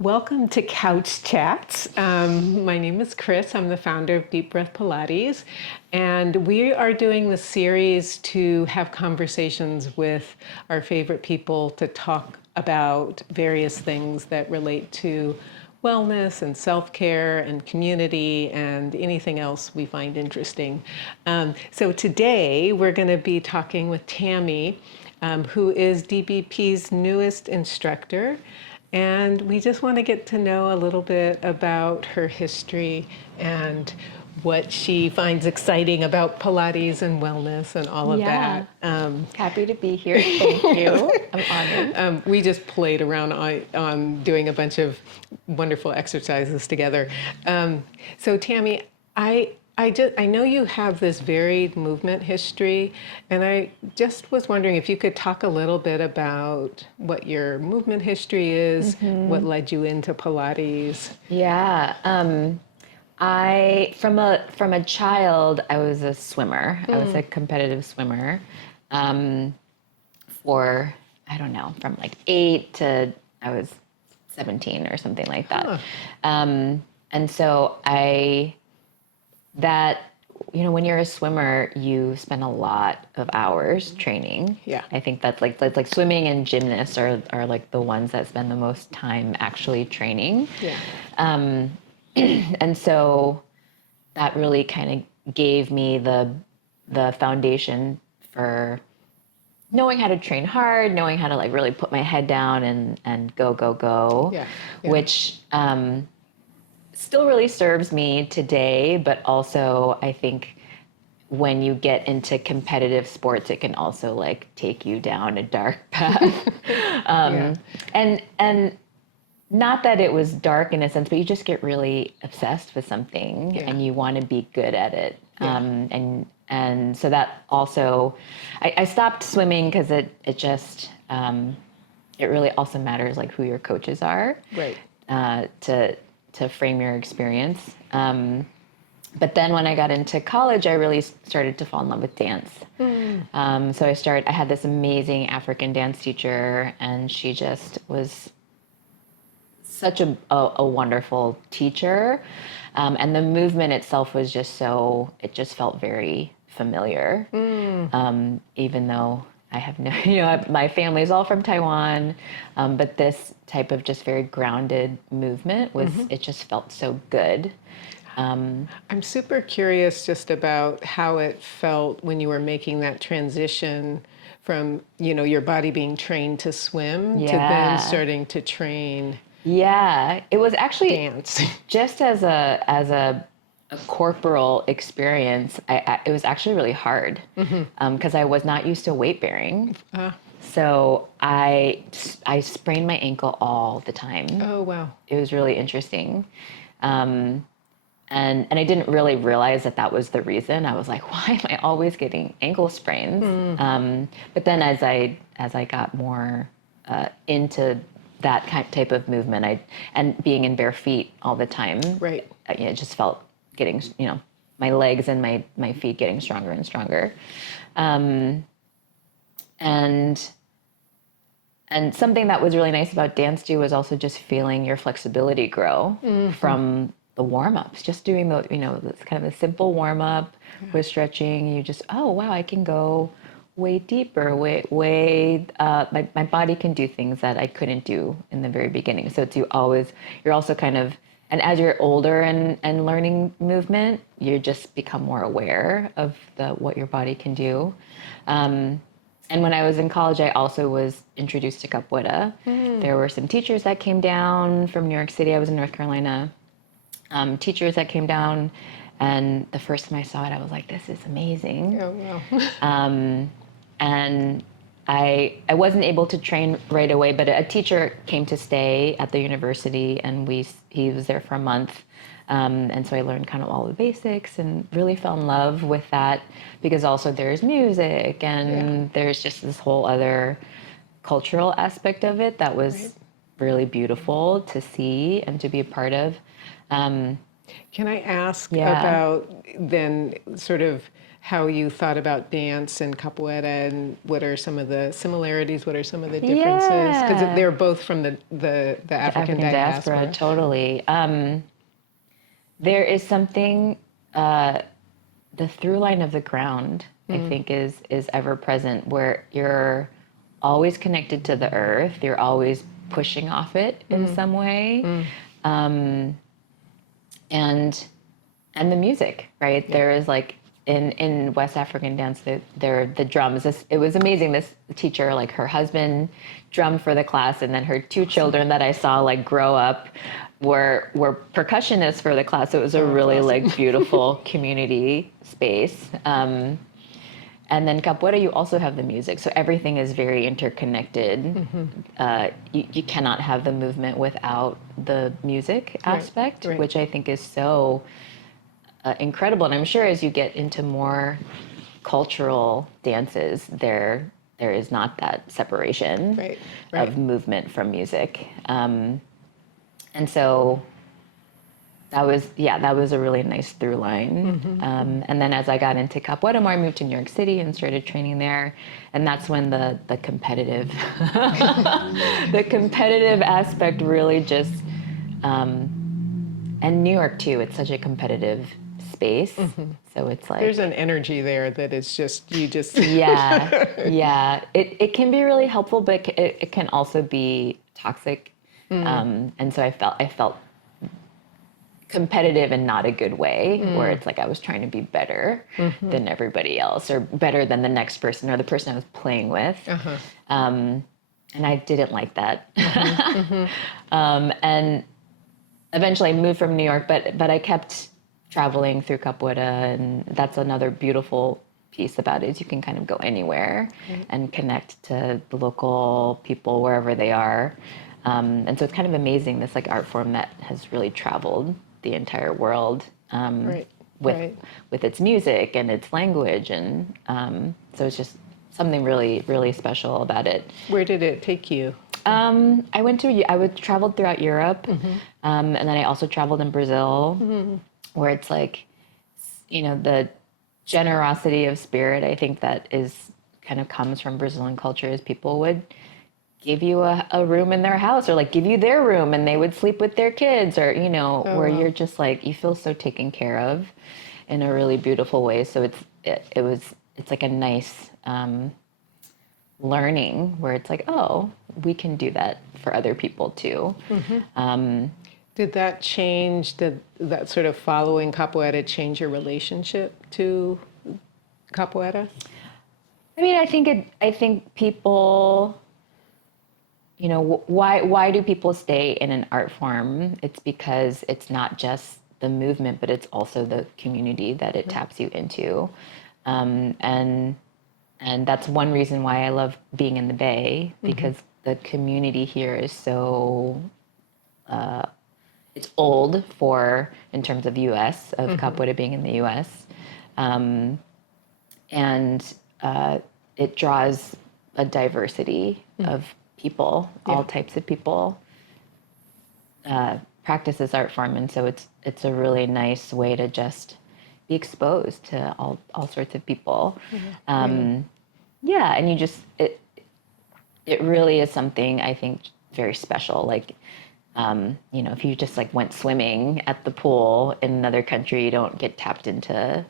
Welcome to Couch Chats. My name is Chris. I'm the founder of Deep Breath Pilates, and we are doing the series to have conversations with our favorite people to talk about various things that relate to wellness and self-care and community and anything else we find interesting. So today we're going to be talking with Tammy, who is DBP's newest instructor. And we just want to get to know a little bit about her history and what she finds exciting about Pilates and wellness and all of that. Happy to be here. Thank you. I'm honored. We just played around on doing a bunch of wonderful exercises together. So Tammy, I know you have this varied movement history, and I just was wondering if you could talk a little bit about what your movement history is, what led you into Pilates. Yeah. I from a child, I was a swimmer. I was a competitive swimmer. For I don't know, from like 8 to I was 17 or something like that. And so when you're a swimmer, you spend a lot of hours training. Yeah. I think that's like swimming and gymnasts are like the ones that spend the most time actually training. Yeah. And so that really kind of gave me the foundation for knowing how to train hard, knowing how to like really put my head down and go, Yeah. which still really serves me today, but also I think when you get into competitive sports, it can also like take you down a dark path. And not that it was dark in a sense, but you just get really obsessed with something and you want to be good at it. And so that also, I stopped swimming because it just, it really also matters like who your coaches are. Right. To frame your experience. But then when I got into college, I really started to fall in love with dance. So I had this amazing African dance teacher, and she just was such a wonderful teacher. And the movement itself was it just felt very familiar. Even though I have my family's all from Taiwan, but this type of just very grounded movement it just felt so good. I'm super curious just about how it felt when you were making that transition from, your body being trained to swim to then starting to train. Yeah, it was actually dance. Just as a corporal experience. It was actually really hard because I was not used to weight bearing. So I sprained my ankle all the time. Oh, wow. It was really interesting. And I didn't really realize that was the reason. I was like, why am I always getting ankle sprains? But then as I got more into that type of movement, and being in bare feet all the time, right? It just felt getting, my legs and my feet getting stronger and stronger. And something that was really nice about dance too was also just feeling your flexibility grow from the warm-ups, just doing those, it's kind of a simple warm-up with stretching. You just, oh, wow, I can go way deeper, my body can do things that I couldn't do in the very beginning. So you're also kind of, and as you're older and learning movement, you just become more aware of what your body can do. And when I was in college, I also was introduced to capoeira. There were some teachers that came down from New York City. I was in North Carolina. Teachers that came down, and the first time I saw it, I was like, this is amazing. Oh, wow. And I wasn't able to train right away, but a teacher came to stay at the university, and he was there for a month. And so I learned kind of all the basics and really fell in love with that, because also there's music and there's just this whole other cultural aspect of it that was really beautiful to see and to be a part of. Can I ask about then sort of how you thought about dance and capoeira, and what are some of the similarities, what are some of the differences? Because Yeah. they're both from the African diaspora. Totally. There is something, the through line of the ground, I think is ever present, where you're always connected to the earth. You're always pushing off it in some way. And the music, right? Yeah. There is like in West African dance, the drums. It was amazing. This teacher, like her husband drummed for the class, and then her two children that I saw like grow up were percussionists for the class. So it was a really like beautiful community space. And then capoeira, you also have the music. So everything is very interconnected. You cannot have the movement without the music aspect, right. Which I think is so incredible. And I'm sure as you get into more cultural dances, there is not that separation of movement from music. And so that was a really nice through line. And then as I got into capoeira more, I moved to New York City and started training there. And that's when the competitive, the competitive aspect really just, and New York too, it's such a competitive space. So it's like, there's an energy there that is just, yeah. It can be really helpful, but it can also be toxic. And so I felt competitive in not a good way, where it's like I was trying to be better than everybody else, or better than the next person or the person I was playing with. And I didn't like that. And eventually I moved from New York, but I kept traveling through capoeira, and that's another beautiful piece about it, is you can kind of go anywhere and connect to the local people wherever they are. And so it's kind of amazing, this like art form that has really traveled the entire world, with its music and its language. And so it's just something really, really special about it. Where did it take you? I traveled throughout Europe, and then I also traveled in Brazil, where it's like, the generosity of spirit, I think that is kind of comes from Brazilian culture, is people would give you a room in their house, or like give you their room, and they would sleep with their kids, or, where you're just like, you feel so taken care of in a really beautiful way. So it's like a nice, learning, where it's like, oh, we can do that for other people too. Did that change, that sort of following capoeira change your relationship to capoeira? I mean, I think people, why do people stay in an art form? It's because it's not just the movement, but it's also the community that it taps you into. And that's one reason why I love being in the Bay, because the community here is so, it's old in terms of US, of capoeira being in the US. And it draws a diversity of people, all types of people, practices art form. And so it's a really nice way to just be exposed to all sorts of people. And you just, it really is something I think very special. Like, if you just like went swimming at the pool in another country, you don't get tapped into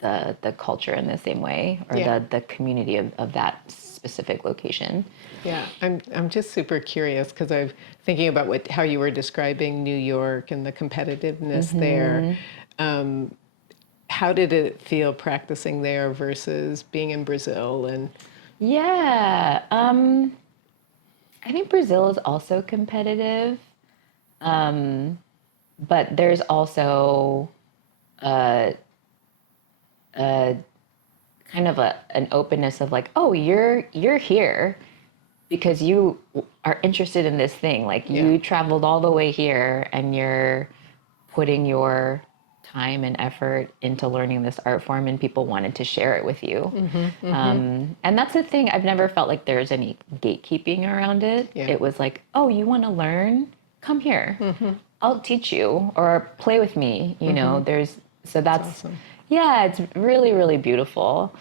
the culture in the same way, or the community of that specific location. Yeah, I'm just super curious, because I'm thinking about how you were describing New York and the competitiveness there. How did it feel practicing there versus being in Brazil? And I think Brazil is also competitive, but there's also kind of an openness of like, oh, you're here because you are interested in this thing. Like you traveled all the way here, and you're putting your time and effort into learning this art form, and people wanted to share it with you. And that's the thing. I've never felt like there's any gatekeeping around it. It was like, oh, you want to learn? Come here. I'll teach you, or play with me. That's awesome. Yeah, it's really, really beautiful.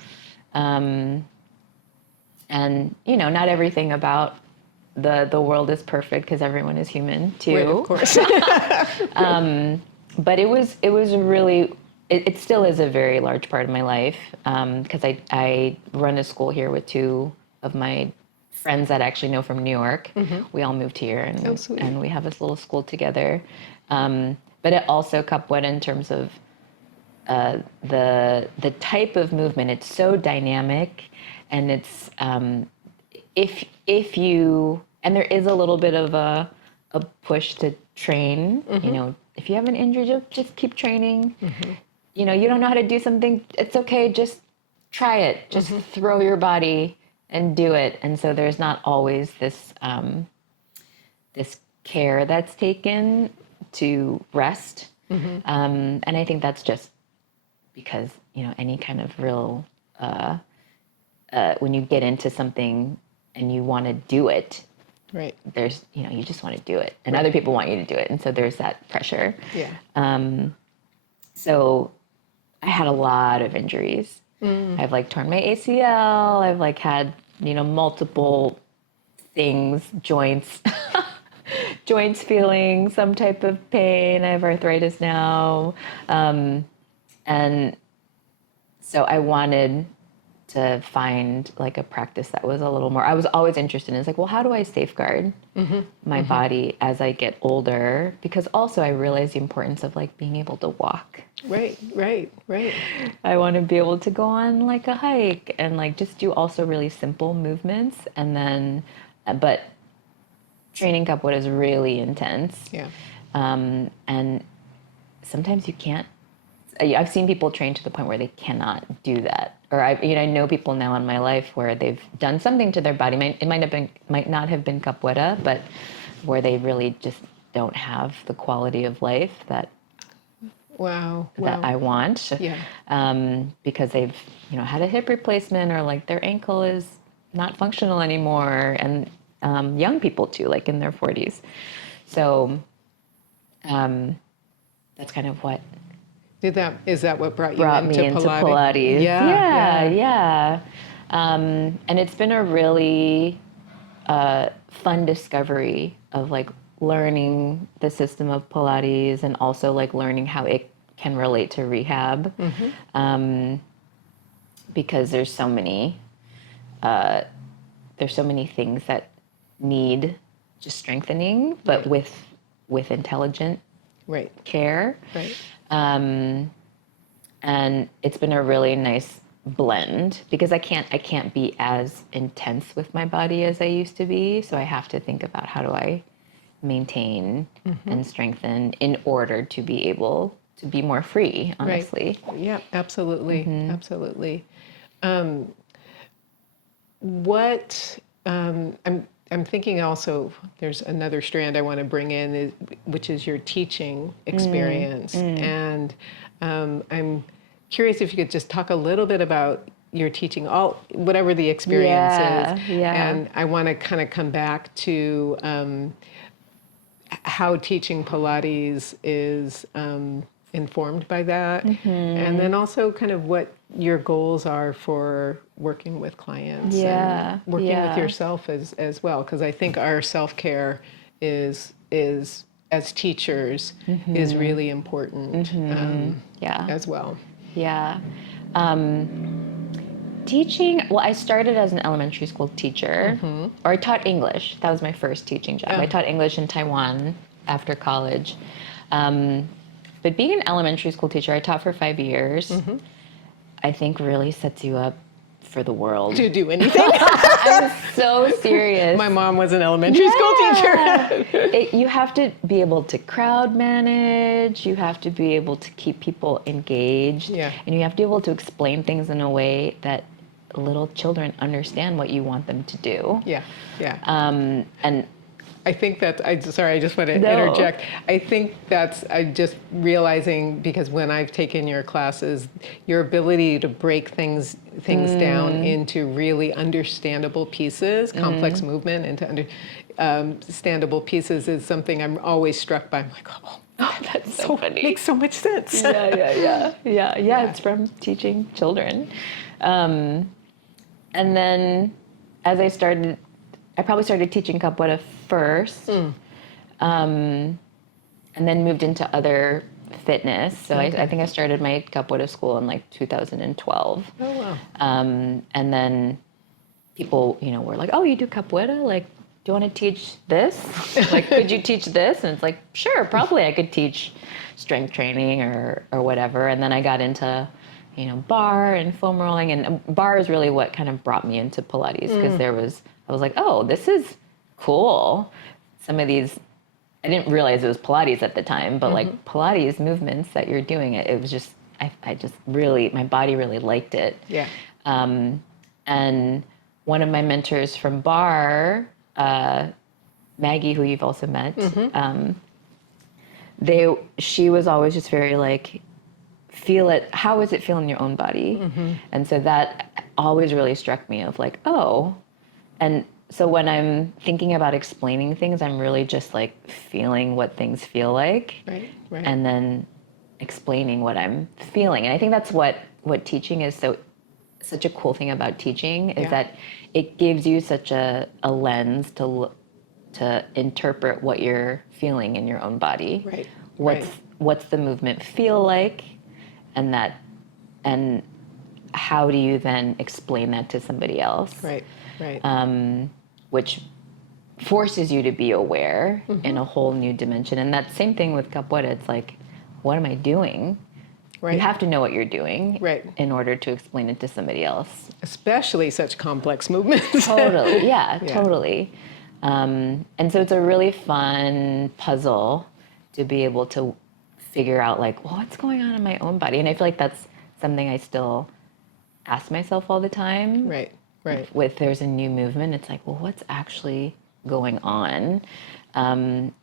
And, not everything about the world is perfect because everyone is human too. Right, of course. But it was really, it still is a very large part of my life because I run a school here with two of my friends that I actually know from New York. We all moved here Sweet. and we have this little school together. But it also Capweta in terms of the type of movement. It's so dynamic, and it's if you and there is a little bit of a push to train. If you have an injury, just keep training. You don't know how to do something. It's okay. Just try it. Just throw your body and do it. And so there's not always this care that's taken to rest. And I think that's just because any kind of real when you get into something and you want to do it, Right. there's you just want to do it, and other people want you to do it, and so there's that pressure. Yeah. So I had a lot of injuries. I've torn my ACL. I've had multiple things, joints feeling some type of pain. I have arthritis now. And so I wanted to find a practice that was a little more, I was always interested in, well, how do I safeguard my body as I get older? Because also I realized the importance of being able to walk. Right. I want to be able to go on a hike and just do also really simple movements. And then, but training Capweta is really intense. Yeah. And sometimes you can't. I've seen people train to the point where they cannot do that, or I know people now in my life where they've done something to their body. It might not have been Capweta, but where they really just don't have the quality of life that Wow. I want. Yeah. Because they've had a hip replacement, or their ankle is not functional anymore, and young people too, in their 40s. So that's kind of what Is that what brought me into Pilates. Yeah. And it's been a really fun discovery of learning the system of Pilates, and also learning how it can relate to rehab. Because there's so many things that need just strengthening, but with intelligent care. Right. And it's been a really nice blend because I can't be as intense with my body as I used to be. So I have to think about how do I maintain and strengthen in order to be able to be more free, honestly. Right. Yeah, absolutely. Absolutely. I'm thinking also there's another strand I want to bring in, which is your teaching experience. And I'm curious if you could just talk a little bit about your teaching, whatever the experience is. Yeah. And I want to kind of come back to how teaching Pilates is informed by that. And then also kind of what your goals are for working with clients and working with yourself as well. Because I think our self-care is as teachers is really important as well. Yeah. Teaching, well, I started as an elementary school teacher, or I taught English. That was my first teaching job. I taught English in Taiwan after college. But being an elementary school teacher, I taught for 5 years, I think really sets you up for the world. To do anything. I'm so serious. My mom was an elementary school teacher. You have to be able to crowd manage. You have to be able to keep people engaged. Yeah. And you have to be able to explain things in a way that little children understand what you want them to do. Yeah. And I think that, I just want to interject. I think I'm just realizing, because when I've taken your classes, your ability to break things down into really understandable pieces, complex movement into understandable pieces is something I'm always struck by. I'm like, oh, Oh, that's so funny. Makes so much sense. Yeah. It's from teaching children. And then as I probably started teaching capoeira first, and then moved into other fitness. So I think I started my capoeira school in like 2012. Oh, wow. And then people, were like, "Oh, you do capoeira? Like, do you want to teach this? Like, could you teach this?" And it's like, sure, probably I could teach strength training or whatever. And then I got into, bar and foam rolling, and bar is really what kind of brought me into Pilates, because I was like, oh, this is cool. Some of these, I didn't realize it was Pilates at the time, but like Pilates movements that you're doing, it was just, I just really, my body really liked it. Yeah. And one of my mentors from bar, Maggie, who you've also met, she was always just very like, feel it. How does it feel in your own body? And so that always really struck me of like, oh, and so when I'm thinking about explaining things, I'm really just like feeling what things feel like, Right. and then explaining what I'm feeling. And I think that's what teaching is such a cool thing about teaching is that it gives you such a lens to interpret what you're feeling in your own body. Right. What's the movement feel like, and how do you then explain that to somebody else? Right. Which forces you to be aware in a whole new dimension. And that same thing with capoeira. It's like, what am I doing? Right. You have to know what you're doing in order to explain it to somebody else. Especially such complex movements. Totally. Yeah, totally. And so it's a really fun puzzle to be able to figure out like, well, what's going on in my own body? And I feel like that's something I still ask myself all the time. Right. With there's a new movement, it's like, well, what's actually going on? And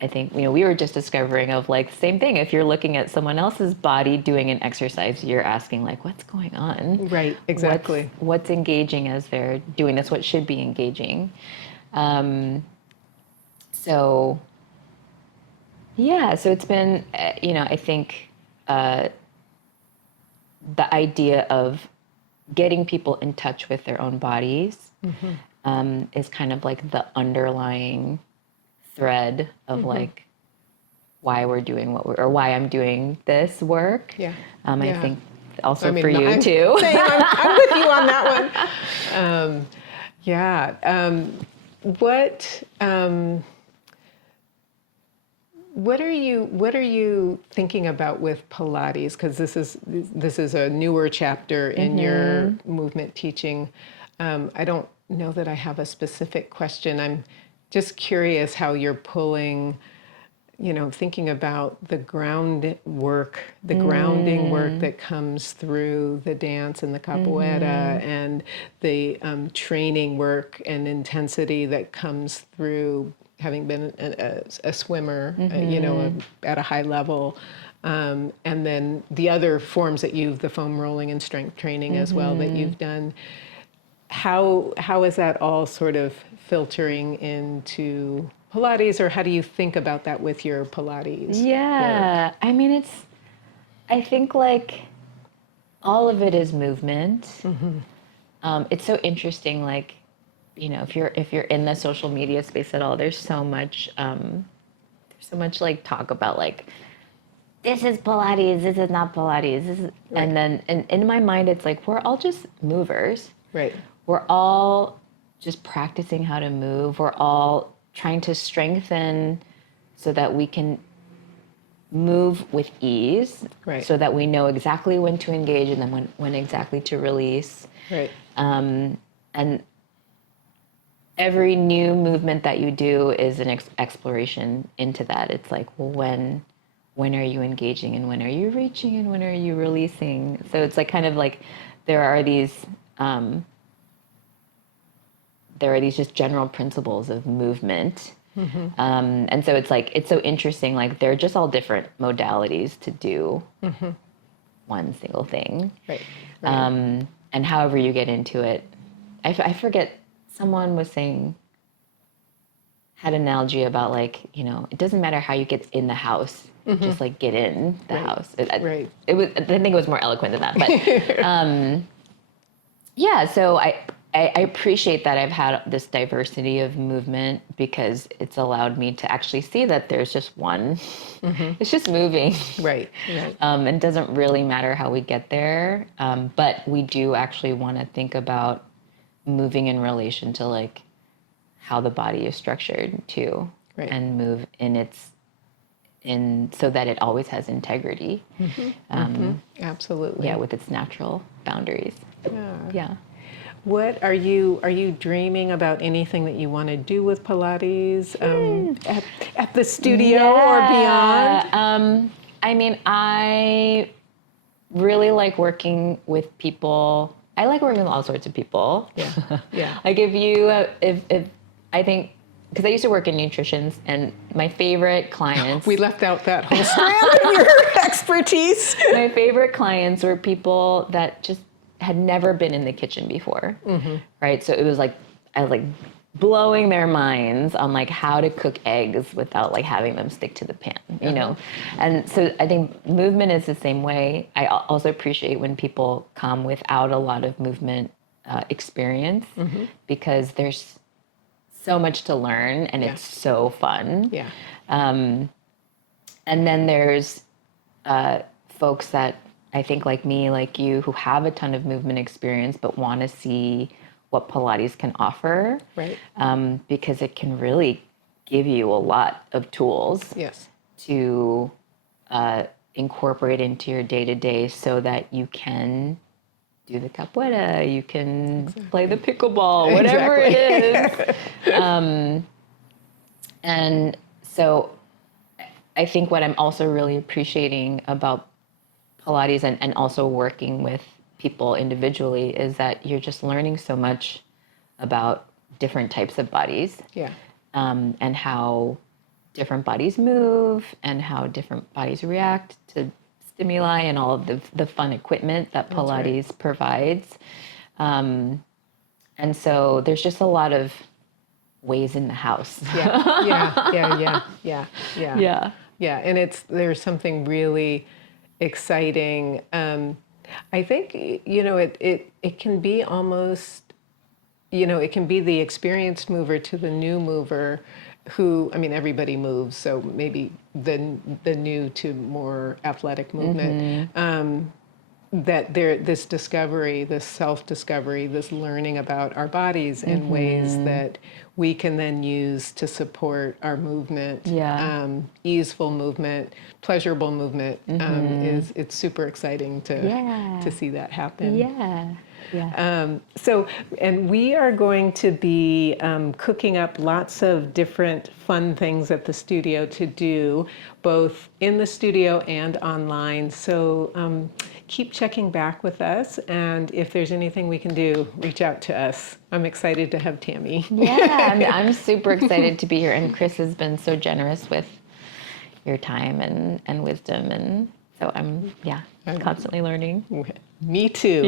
I think, we were just discovering of like, same thing. If you're looking at someone else's body doing an exercise, you're asking like, what's going on? Right, exactly. What's engaging as they're doing this? What should be engaging? So it's been, I think the idea of getting people in touch with their own bodies is kind of like the underlying thread of like why we're doing or why I'm doing this work. I think also for you too. Same, I'm with you on that one. What are you thinking about with Pilates? Because this is a newer chapter in your movement teaching. I don't know that I have a specific question. I'm just curious how you're pulling, thinking about the grounding work that comes through the dance and the capoeira, and the training work and intensity that comes through having been a swimmer, at a high level, and then the other forms that the foam rolling and strength training as well that you've done. How is that all sort of filtering into Pilates, or how do you think about that with your Pilates work? I mean, I think like all of it is movement. It's so interesting, like, if you're in the social media space at all, there's so much like talk about like, this is Pilates, this is not Pilates, this is, and then in my mind, it's like, we're all just movers. Right. We're all just practicing how to move. We're all trying to strengthen so that we can move with ease, so that we know exactly when to engage and then when exactly to release. Right. And every new movement that you do is an exploration into that. It's like, well, when are you engaging, and when are you reaching, and when are you releasing? So it's like kind of like there are these just general principles of movement. And so it's like, it's so interesting, like they're just all different modalities to do one single thing. Right. And however you get into it, I forget, someone was saying had an analogy about like, it doesn't matter how you get in the house, just like get in the house. Right. It was, I think it was more eloquent than that, but yeah, so I appreciate that I've had this diversity of movement because it's allowed me to actually see that there's just one, it's just moving. Right. Right. It doesn't really matter how we get there. But we do actually want to think about moving in relation to like how the body is structured too, Right. and move so that it always has integrity. Absolutely. Yeah, with its natural boundaries. Yeah. What are you dreaming about anything that you want to do with Pilates at the studio or beyond? I mean, I really like working with people. I like working with all sorts of people. Yeah. Yeah. Like if I think, because I used to work in nutrition, and my favorite clients. We left out that whole strand of your expertise. My favorite clients were people that just had never been in the kitchen before, right? So it was like, I was like blowing their minds on like how to cook eggs without like having them stick to the pan, you know? And so I think movement is the same way. I also appreciate when people come without a lot of movement experience because there's so much to learn and it's so fun. Yeah. And then there's folks that I think like me, like you, who have a ton of movement experience but want to see what Pilates can offer. Right. Because it can really give you a lot of tools Yes. to incorporate into your day-to-day so that you can do the capoeira, you can play the pickleball, whatever it is. And so I think what I'm also really appreciating about Pilates and also working with people individually is that you're just learning so much about different types of bodies. Yeah. And how different bodies move and how different bodies react to stimuli and all of the fun equipment that Pilates provides. And so there's just a lot of ways in the house. Yeah. Yeah. And there's something really exciting. I think, it can be almost, it can be the experienced mover to the new mover who, I mean, everybody moves, so maybe the new to more athletic movement. That this discovery, this self-discovery, this learning about our bodies in ways that we can then use to support our movement, easeful movement, pleasurable movement. It's super exciting to see that happen. And we are going to be cooking up lots of different fun things at the studio to do, both in the studio and online. So keep checking back with us, and if there's anything we can do, reach out to us. I'm excited to have Tammy. Yeah, I'm super excited to be here, and Chris has been so generous with your time and wisdom, and so I'm constantly learning. Me too.